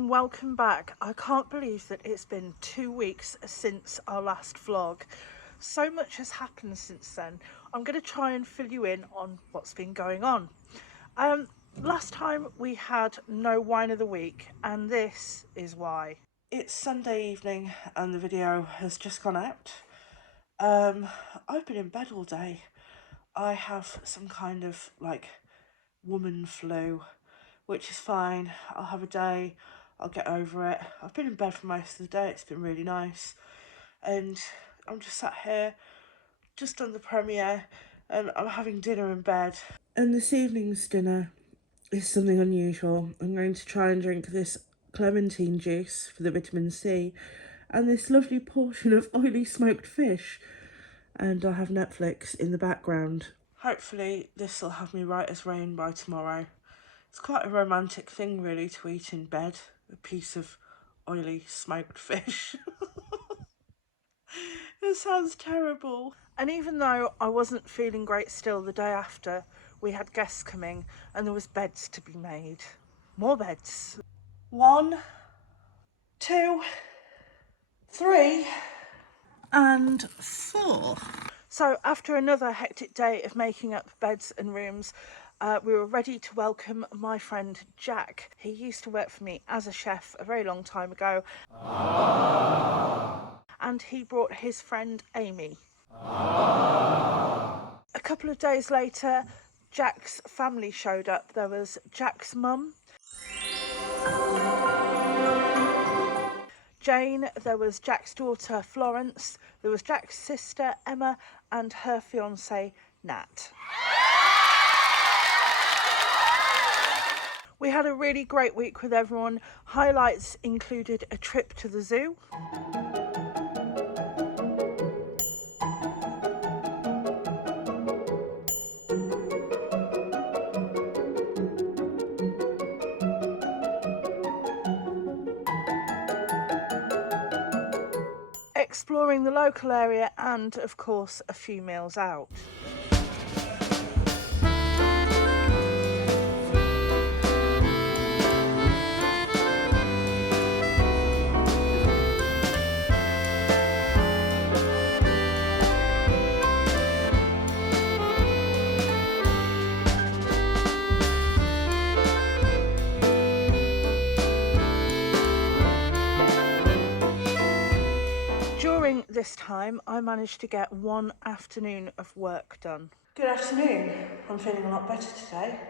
and welcome back. I can't believe that it's been 2 weeks since our last vlog. So much has happened since then. I'm going to try and fill you in on what's been going on. Last time we had no wine of the week, and this is why. It's Sunday evening and the video has just gone out. I've been in bed all day. I have some kind of woman flu, which is fine. I'll have a day, I'll get over it. I've been in bed for most of the day, it's been really nice. And I'm just sat here, just done the premiere, and I'm having dinner in bed. And this evening's dinner is something unusual. I'm going to try and drink this clementine juice for the vitamin C, and this lovely portion of oily smoked fish. And I'll have Netflix in the background. Hopefully this will have me right as rain by tomorrow. It's quite a romantic thing really to eat in bed, a piece of oily smoked fish. It sounds terrible. And even though I wasn't feeling great still the day after, we had guests coming and there was beds to be made. More beds. 1, 2, 3 and 4. So after another hectic day of making up beds and rooms, we were ready to welcome my friend Jack. He used to work for me as a chef a very long time ago. And he brought his friend Amy. A couple of days later, Jack's family showed up. There was Jack's mum, Jane, there was Jack's daughter Florence, there was Jack's sister Emma, and her fiance Nat. We had a really great week with everyone. Highlights included a trip to the zoo, exploring the local area, and of course a few meals out. During this time, I managed to get one afternoon of work done. Good afternoon. I'm feeling a lot better today.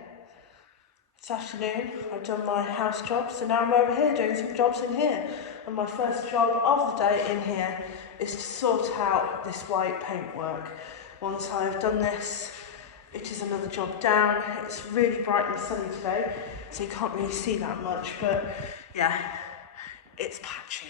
This afternoon, I've done my house job, so now I'm over here doing some jobs in here. And my first job of the day in here is to sort out this white paintwork. Once I've done this, it is another job down. It's really bright and sunny today, so you can't really see that much, but yeah, it's patchy.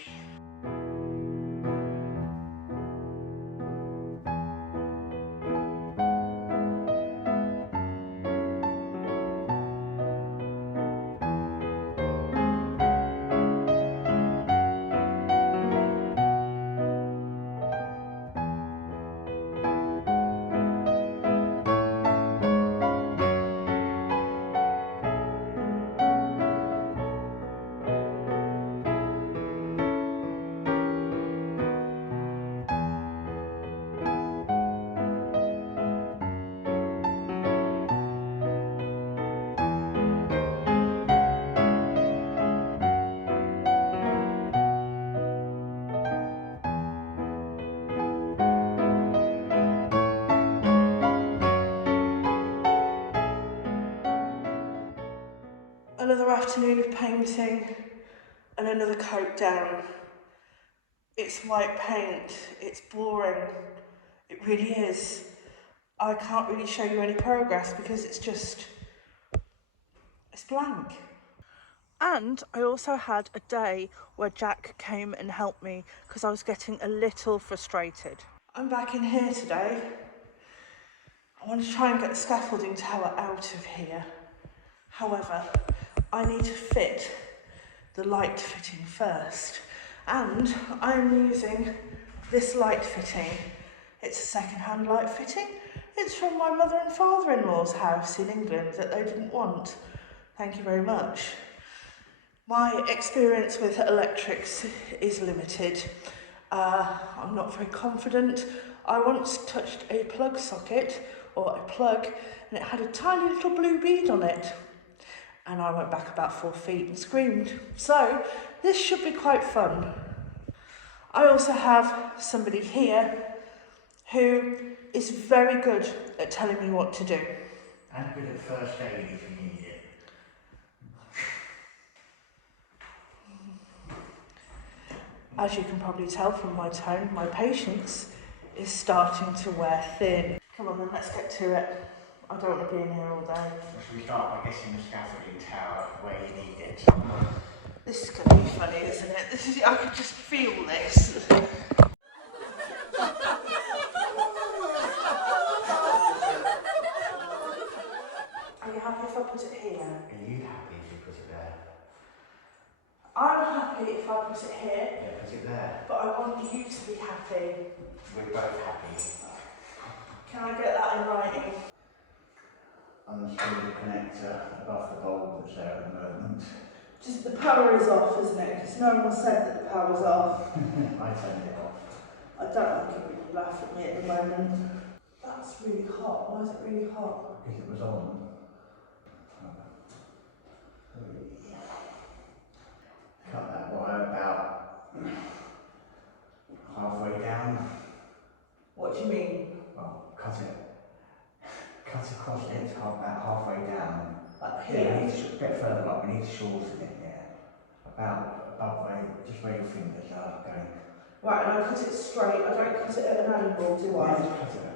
Another afternoon of painting and another coat down. It's white paint, it's boring, it really is. I can't really show you any progress because it's blank. And I also had a day where Jack came and helped me because I was getting a little frustrated. I'm back in here today. I want to try and get the scaffolding tower out of here. However, I need to fit the light fitting first, and I'm using this light fitting. It's a second-hand light fitting. It's from my mother and father-in-law's house in England that they didn't want. Thank you very much. My experience with electrics is limited. I'm not very confident. I once touched a plug socket or a plug and it had a tiny little blue bead on it. And I went back about 4 feet and screamed. So this should be quite fun. I also have somebody here who is very good at telling me what to do. And good at first aid if you need it. As you can probably tell from my tone, my patience is starting to wear thin. Come on then, let's get to it. I don't want to be in here all day. Should we start by getting the scaffolding tower where you need it? This is going to be funny, isn't it? I could just feel this. Are you happy if I put it here? Are you happy if you put it there? I'm happy if I put it here. Yeah, put it there. But I want you to be happy. We're both happy. Can I get that in writing? Unscrew the connector above the bulb that's there at the moment. Just the power is off, isn't it? Because no one said that the power's off. I turned it off. I don't like it when you laugh at me at the moment. That's really hot. Why is it really hot? Because it was on. Cut that wire about halfway down. What do you mean? Well, cut across it about halfway down. Up Yeah, here? we need to get further up, we need to shorten it, yeah. About above where, just where your fingers are going. Right, and I cut it straight. I don't cut it at an angle, do I? Yeah, just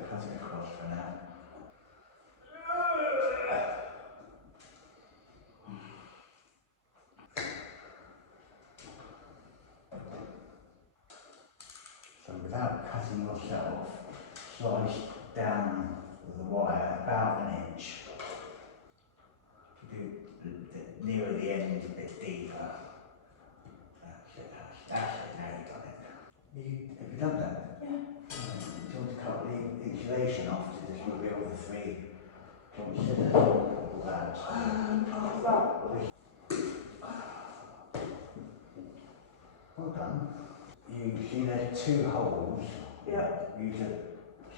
cut it across for now. So without cutting yourself, slice down the wire about an inch. Do nearer the end a bit deeper. That's it, now you've done it. Have you done that? Yeah. Do you want to cut the insulation off to just reveal the 3 point scissors? All that. Well done. You see there's 2 holes. Yeah. Use a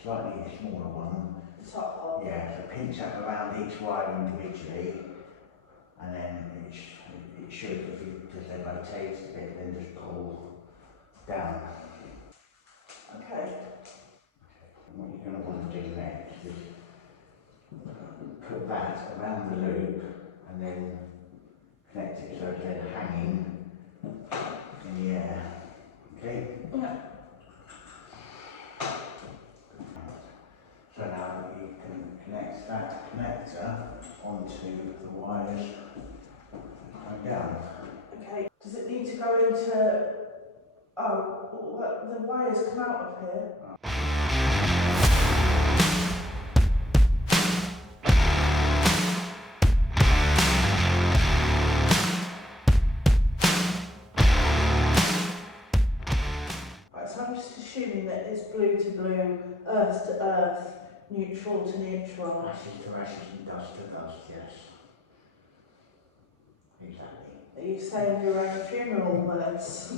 slightly smaller one. The top hole. Yeah, so pinch up around each wire individually, and then it should, if you just then rotate a bit, then just pull down. Okay. And what you're going to want to do next is put that around the loop and then connect it so it's then hanging in the air. Okay? Yeah. So now you can connect that connector onto the wires going down. Okay. Does it need to go into... Oh, well, the wires come out of here. Right, so I'm just assuming that it's blue to blue, earth to earth, neutral to neutral. Ashes to ashes and dust to dust, yes. Exactly. Are you saying your own funeral words?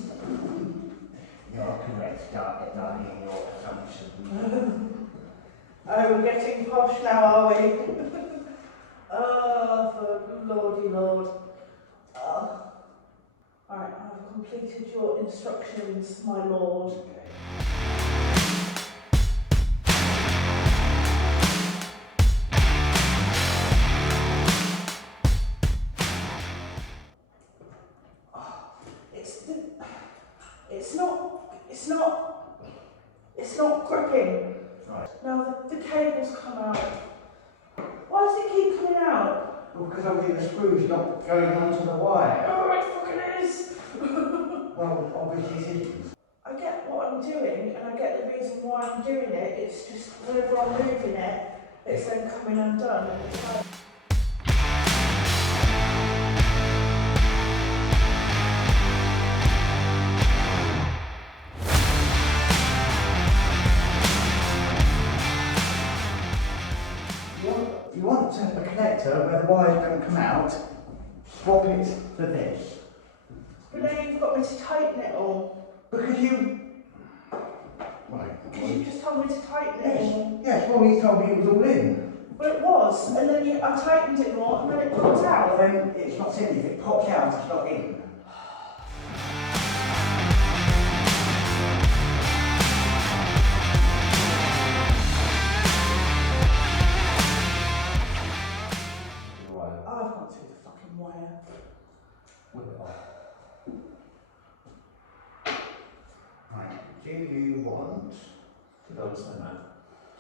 You're correct, darling, your assumption. Oh, we're getting posh now, are we? Oh, for lordy lord. Oh. Alright, I've completed your instructions, my lord. It's not gripping. Right. Now the cable's come out. Why does it keep coming out? Well, because I think the screw's not going onto the wire. Oh, it fucking is! Well, obviously it isn't. I get what I'm doing, and I get the reason why I'm doing it. It's just whenever I'm moving it, it's then coming undone. And it's like... You want a connector where the wire's going to come out, swap it for this. But now you've got me to tighten it all. Because you... Right. Because you just told me to tighten it all. Yes, well, you told me it was all in. Well, it was, and then I tightened it more, and then it popped out. Well, then it's not in. If it pops out, it's not in. I've gone through the fucking wire. Whip it off. Right, do you want To build a snowman.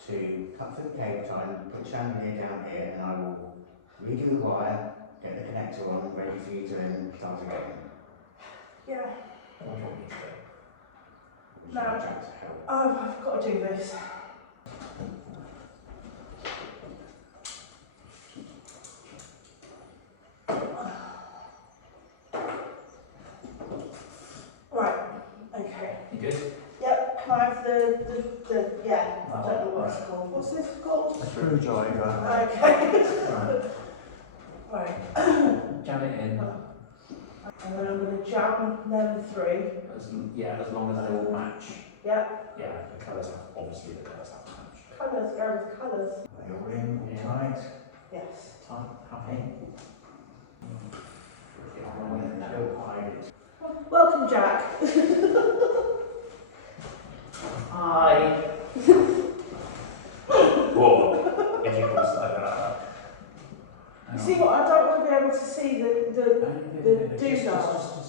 to cut through the cable tie and put chandelier down here, and I will redo the wire, get the connector on, ready for you to then start again? Yeah. What do you want me to do? No. Jack to help. Oh, I've got to do this. Right, okay. You good? Yep, can I have the yeah, I don't know what it's called. What's this called? A screwdriver. Okay. Right. Jam it in. And then I'm going to jam them three. As long as they all match. Yep. Yeah, the colours have, obviously the colours have to match. Colours, go with colours. Are you all in? Yeah. Tight? Yes. Tight, happy. Don't hide it. Welcome, Jack. Hi. Whoa. If you can start that. You see what? I don't want to be able to see the doodad. Just hold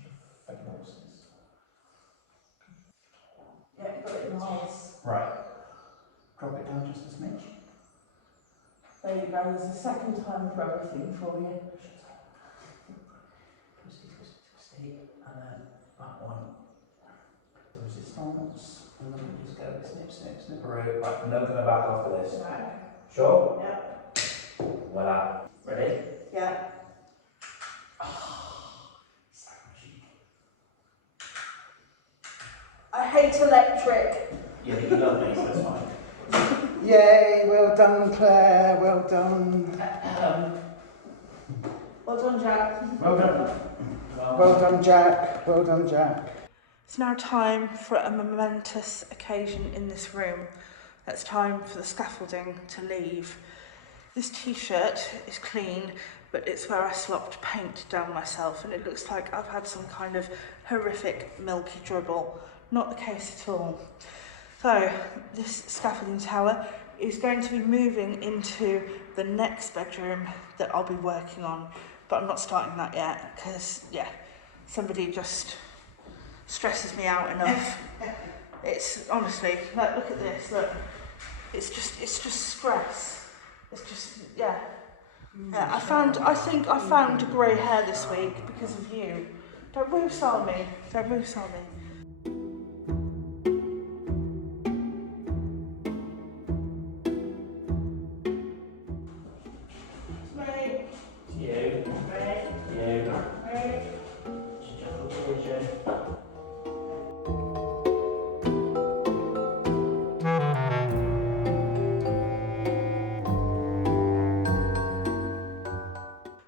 your fucking horses. Yeah, got it in the holes. Right. Drop it down just a smidge. There you go. There's a second time for everything for you. Twisty, and then that one. Resistance, and then we just go snip, right, no coming back after this. No. Sure? Yeah. Voila. Ready? Yeah. So cheap. I hate electric. Yeah, you love me, so it's fine. Yay, well done, Claire, well done. Well done, Jack. Well done. Well done, Jack, well done, Jack. It's now time for a momentous occasion in this room. It's time for the scaffolding to leave. This t-shirt is clean, but it's where I slopped paint down myself, and it looks like I've had some kind of horrific milky dribble. Not the case at all. So this scaffolding tower is going to be moving into the next bedroom that I'll be working on, but I'm not starting that yet because, yeah, somebody just stresses me out enough. It's honestly, like, look at this, look. It's just stress. It's just, yeah. Yeah, I think I found grey hair this week because of you. Don't woosah me. Don't woosah me.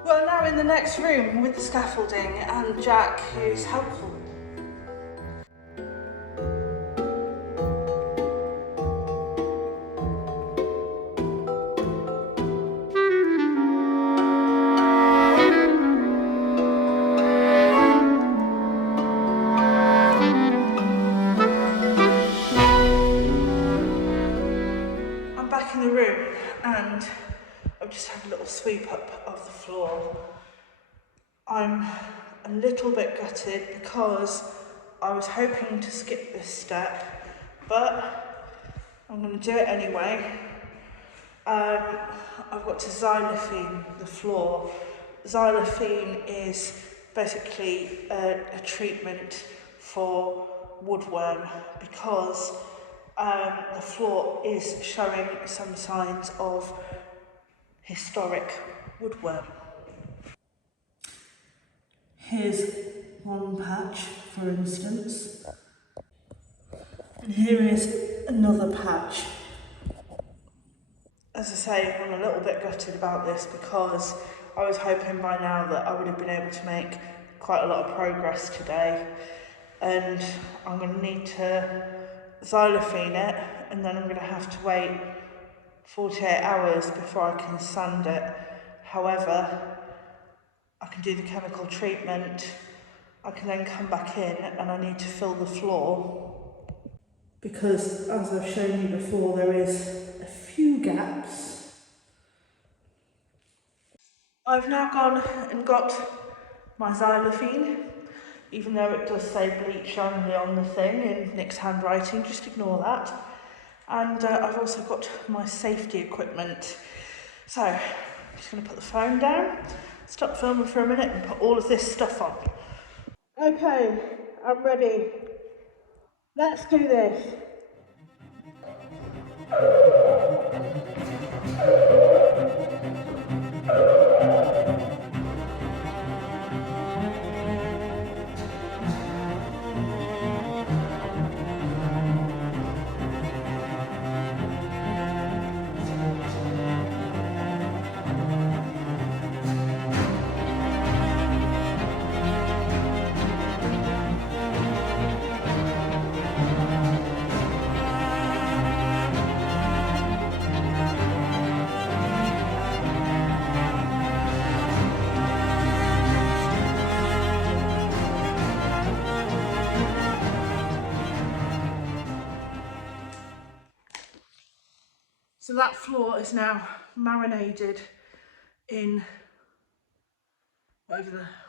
We're now in the next room with the scaffolding and Jack, who's helpful. I'm back in the room and I've just had a little sweep up of the floor. I'm a little bit gutted because I was hoping to skip this step, but I'm going to do it anyway. I've got to xylophene the floor. Xylophene is basically a treatment for woodworm because the floor is showing some signs of historic woodworm. Here's one patch, for instance, and here is another patch. As I say, I'm a little bit gutted about this because I was hoping by now that I would have been able to make quite a lot of progress today, and I'm going to need to xylophene it, and then I'm going to have to wait 48 hours before I can sand it. However, I can do the chemical treatment, I can then come back in, and I need to fill the floor because, as I've shown you before, there is a few gaps. I've now gone and got my xylophene, even though it does say bleach only on the thing in Nick's handwriting, just ignore that. And I've also got my safety equipment. So, I'm just going to put the phone down, stop filming for a minute and put all of this stuff on. Okay, I'm ready. Let's do this. So that floor is now marinated in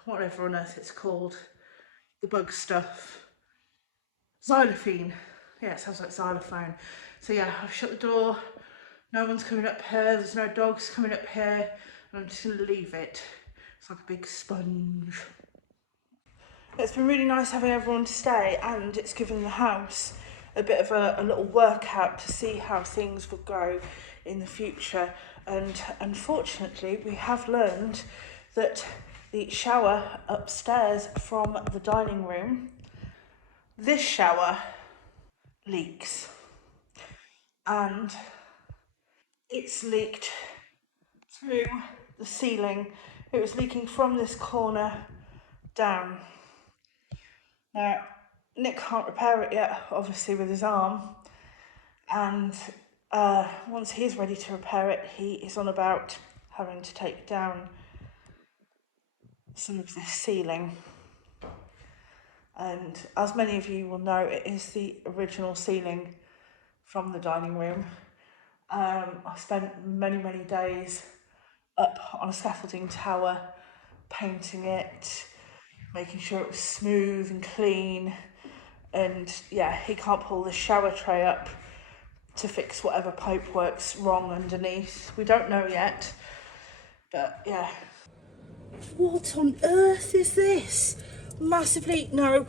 whatever on earth it's called, the bug stuff. Xylophene. Yeah, it sounds like xylophone. So yeah, I've shut the door, no one's coming up here, there's no dogs coming up here, and I'm just going to leave it. It's like a big sponge. It's been really nice having everyone to stay, and it's given the house a bit of a little workout to see how things would go in the future. And unfortunately, we have learned that the shower upstairs from the dining room, this shower leaks, and it's leaked through the ceiling. It was leaking from this corner down. Now, Nick can't repair it yet, obviously with his arm, and once he's ready to repair it, he is on about having to take down some of this ceiling. And as many of you will know, it is the original ceiling from the dining room. I spent many days up on a scaffolding tower, painting it, making sure it was smooth and clean. And yeah, he can't pull the shower tray up to fix whatever pipework's wrong underneath. We don't know yet, but yeah. What on earth is this? Massively, no,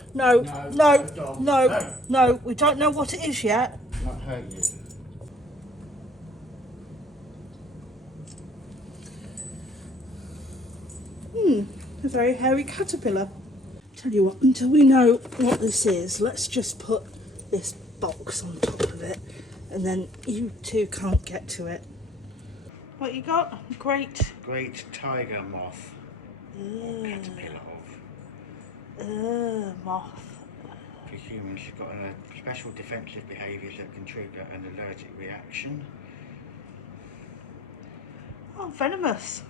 we don't know what it is yet. Not hurt you. A very hairy caterpillar. Tell you what, until we know what this is, let's just put this box on top of it, and then you two can't get to it. What you got? Great tiger moth. Caterpillar of. Moth. For humans, you've got special defensive behaviours that can trigger an allergic reaction. Oh, venomous.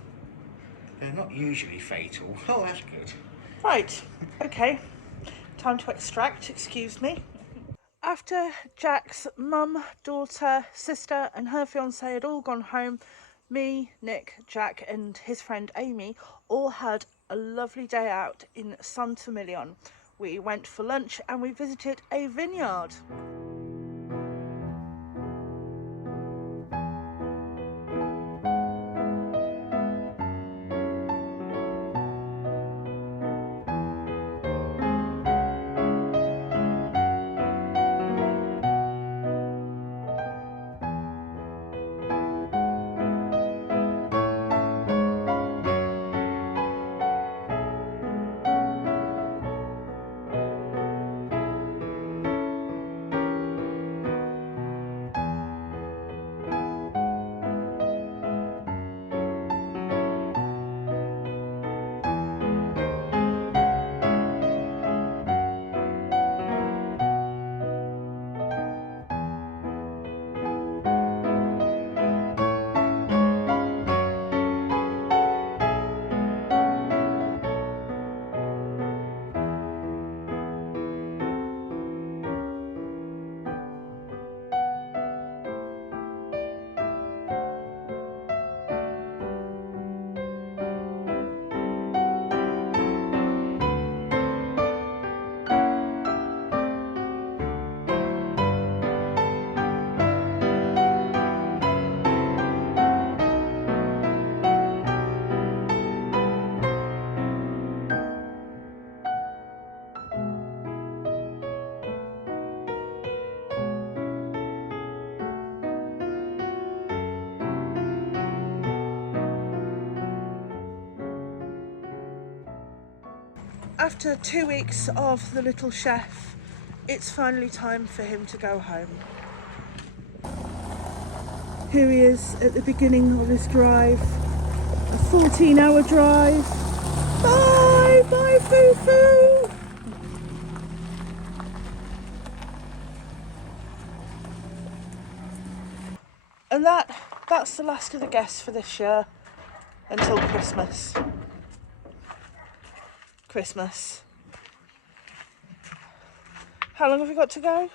They're not usually fatal. Oh, that's good. Right, okay. Time to extract, excuse me. After Jack's mum, daughter, sister and her fiance had all gone home, me, Nick, Jack and his friend Amy all had a lovely day out in Saint-Emilion. We went for lunch and we visited a vineyard. After 2 weeks of the little chef, it's finally time for him to go home. Here he is at the beginning of his drive, a 14-hour drive. Bye, bye, Foo-Foo. And that's the last of the guests for this year until Christmas. Christmas. How long have we got to go?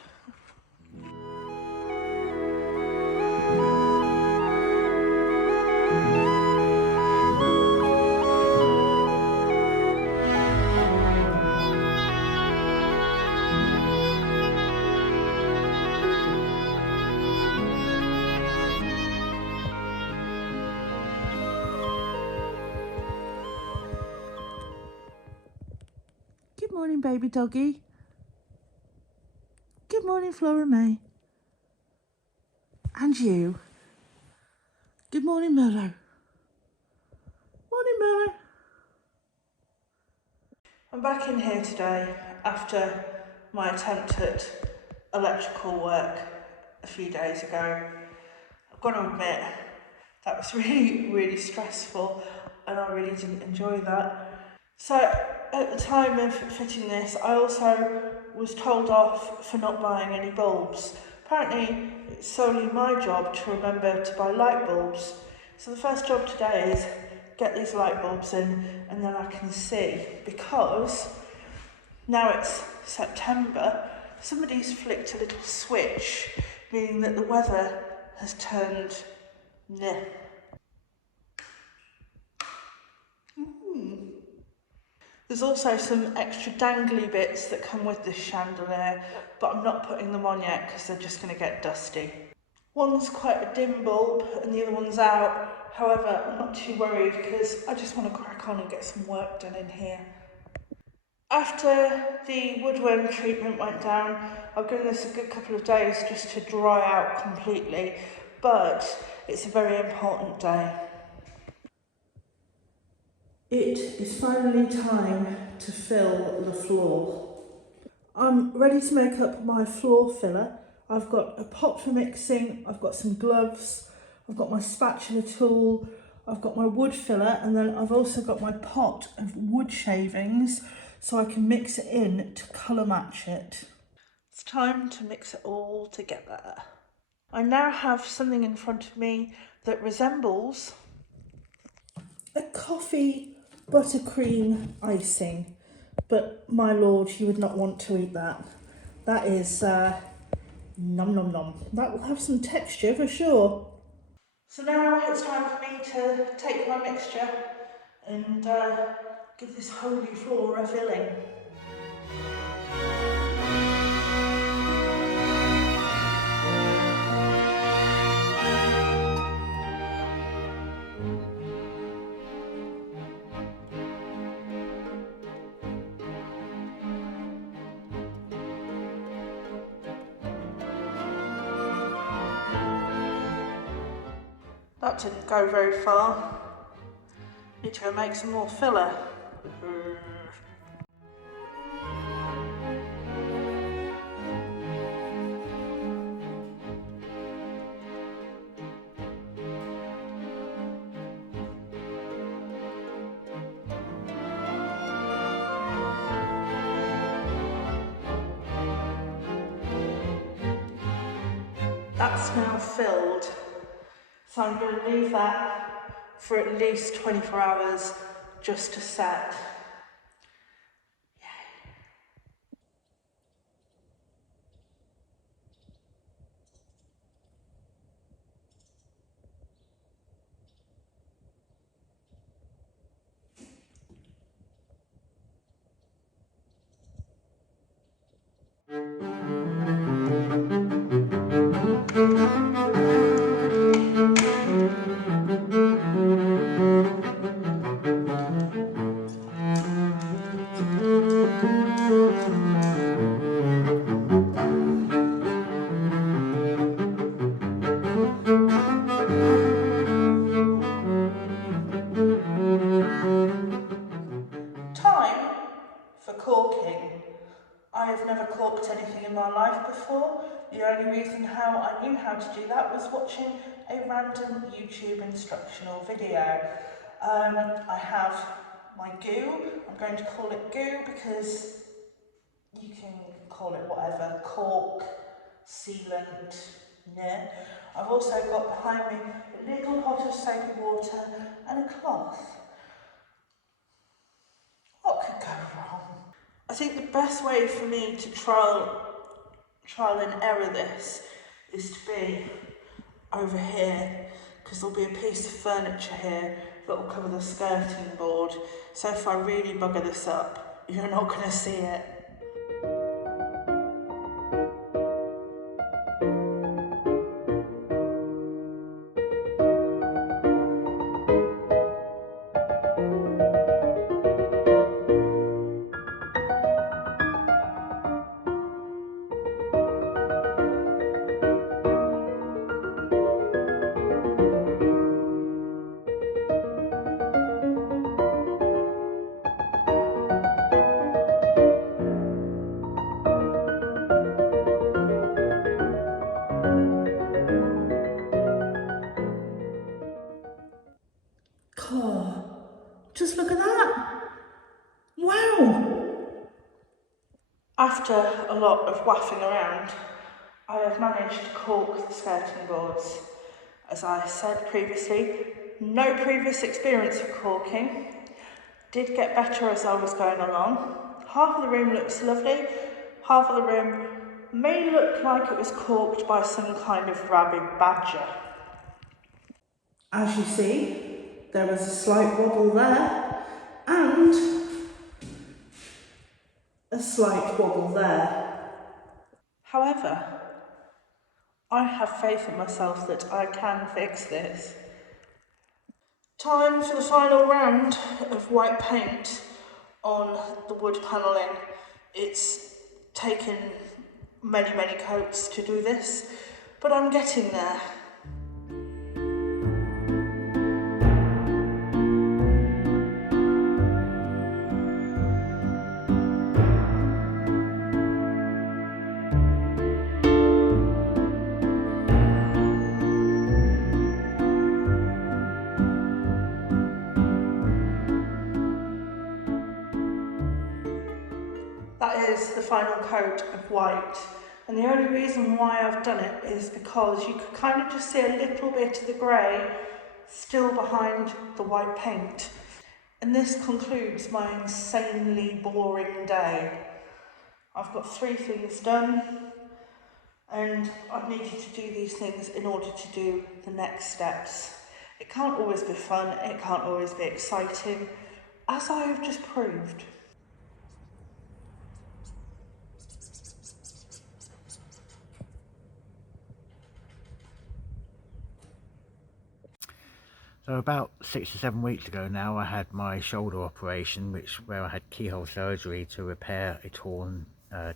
Good morning, baby doggy. Good morning, Flora May. And you. Good morning, Merlot. Morning, Merlot. I'm back in here today after my attempt at electrical work a few days ago. I've got to admit, that was really stressful and I really didn't enjoy that. So at the time of fitting this, I also was told off for not buying any bulbs. Apparently, it's solely my job to remember to buy light bulbs. So the first job today is get these light bulbs in and then I can see, because now it's September, somebody's flicked a little switch, meaning that the weather has turned neh. There's also some extra dangly bits that come with this chandelier, but I'm not putting them on yet because they're just going to get dusty. One's quite a dim bulb and the other one's out. However, I'm not too worried because I just want to crack on and get some work done in here. After the woodworm treatment went down, I've given this a good couple of days just to dry out completely, but it's a very important day. It is finally time to fill the floor. I'm ready to make up my floor filler. I've got a pot for mixing, I've got some gloves, I've got my spatula tool, I've got my wood filler, and then I've also got my pot of wood shavings so I can mix it in to colour match it. It's time to mix it all together. I now have something in front of me that resembles a coffee buttercream icing, but my lord, you would not want to eat that. That is nom nom nom. That will have some texture for sure. So now it's time for me to take my mixture and give this holy floor a filling. That didn't go very far. Need to go make some more filler. That's now filled. So I'm going to leave that for at least 24 hours just to set. Time for only reason how I knew how to do that was watching a random YouTube instructional video. I have my goo. I'm going to call it goo because you can call it whatever, cork, sealant, yeah. I've also got behind me a little pot of soapy water and a cloth. What could go wrong? I think the best way for me to trial and error this is to be over here, because there'll be a piece of furniture here that will cover the skirting board. So if I really bugger this up, you're not going to see it. God, just look at that. Wow. After a lot of waffing around, I have managed to cork the skirting boards. As I said previously, no previous experience of corking. Did get better as I was going along. Half of the room looks lovely, half of the room may look like it was corked by some kind of rabid badger. As you see, there was a slight wobble there and a slight wobble there. However, I have faith in myself that I can fix this. Time for the final round of white paint on the wood panelling. It's taken many coats to do this, but I'm getting there. That is the final coat of white, and the only reason why I've done it is because you could kind of just see a little bit of the grey still behind the white paint. And this concludes my insanely boring day. I've got 3 things done, and I've needed to do these things in order to do the next steps. It can't always be fun, it can't always be exciting, as I have just proved. So about 6 to 7 weeks ago now, I had my shoulder operation, where I had keyhole surgery to repair a torn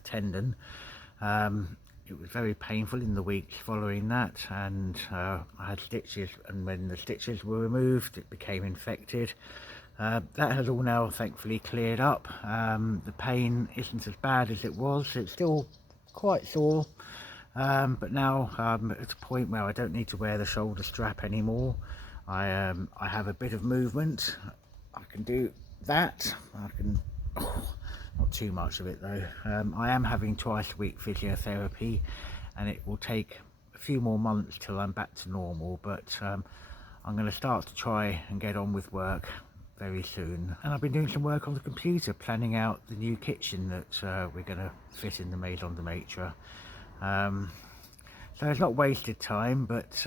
tendon. It was very painful in the weeks following that, and I had stitches, and when the stitches were removed it became infected. That has all now thankfully cleared up. The pain isn't as bad as it was. It's still quite sore, but now I'm at a point where I don't need to wear the shoulder strap anymore. I have a bit of movement. I can do that. Not too much of it though. I am having twice a week physiotherapy, and it will take a few more months till I'm back to normal, but I'm going to start to try and get on with work very soon. And I've been doing some work on the computer, planning out the new kitchen that we're going to fit in the Maison de Maitre. So it's not wasted time, but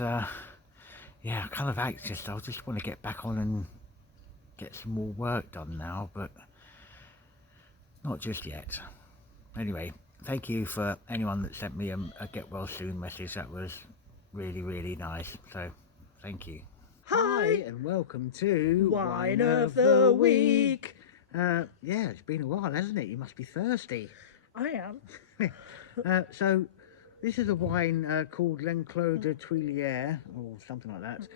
yeah, kind of anxious. I just want to get back on and get some more work done now, but not just yet. Anyway, thank you for anyone that sent me a get well soon message. That was really nice, so thank you. Hi and welcome to Wine of the Week. Yeah, it's been a while, hasn't it? You must be thirsty. I am. So this is a wine called L'Enclos de Tuilière, or something like that.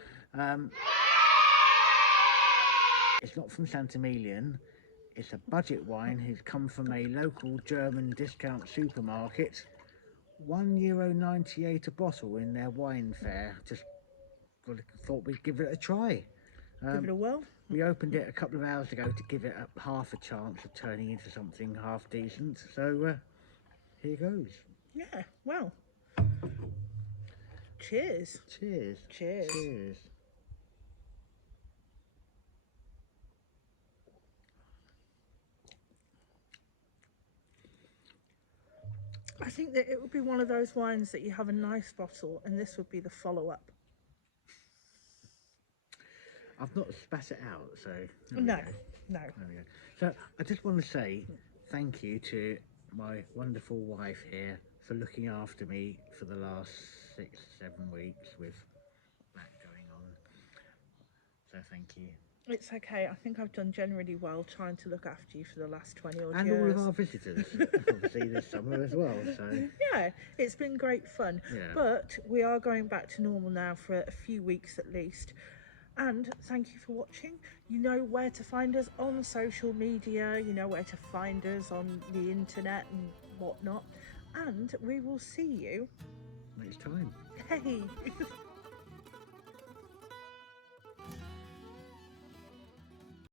It's not from Saint-Emilion. It's a budget wine who's come from a local German discount supermarket. €1.98 a bottle in their wine fair. Just thought we'd give it a try. Give it a whirl. We opened it a couple of hours ago to give it half a chance of turning into something half decent. So here goes. Yeah, well. Cheers. Cheers. Cheers. Cheers. I think that it would be one of those wines that you have a nice bottle and this would be the follow-up. I've not spat it out, so No. There we go. So I just want to say thank you to my wonderful wife here for looking after me for the last 6-7 weeks with that going on. So thank you. It's okay. I think I've done generally well trying to look after you for the last 20 odd And years. all of our visitors, obviously this summer as well. So yeah, it's been great fun. Yeah. But we are going back to normal now for a few weeks at least. And thank you for watching. You know where to find us on social media. You know where to find us on the internet and whatnot. And we will see you next time. Hey.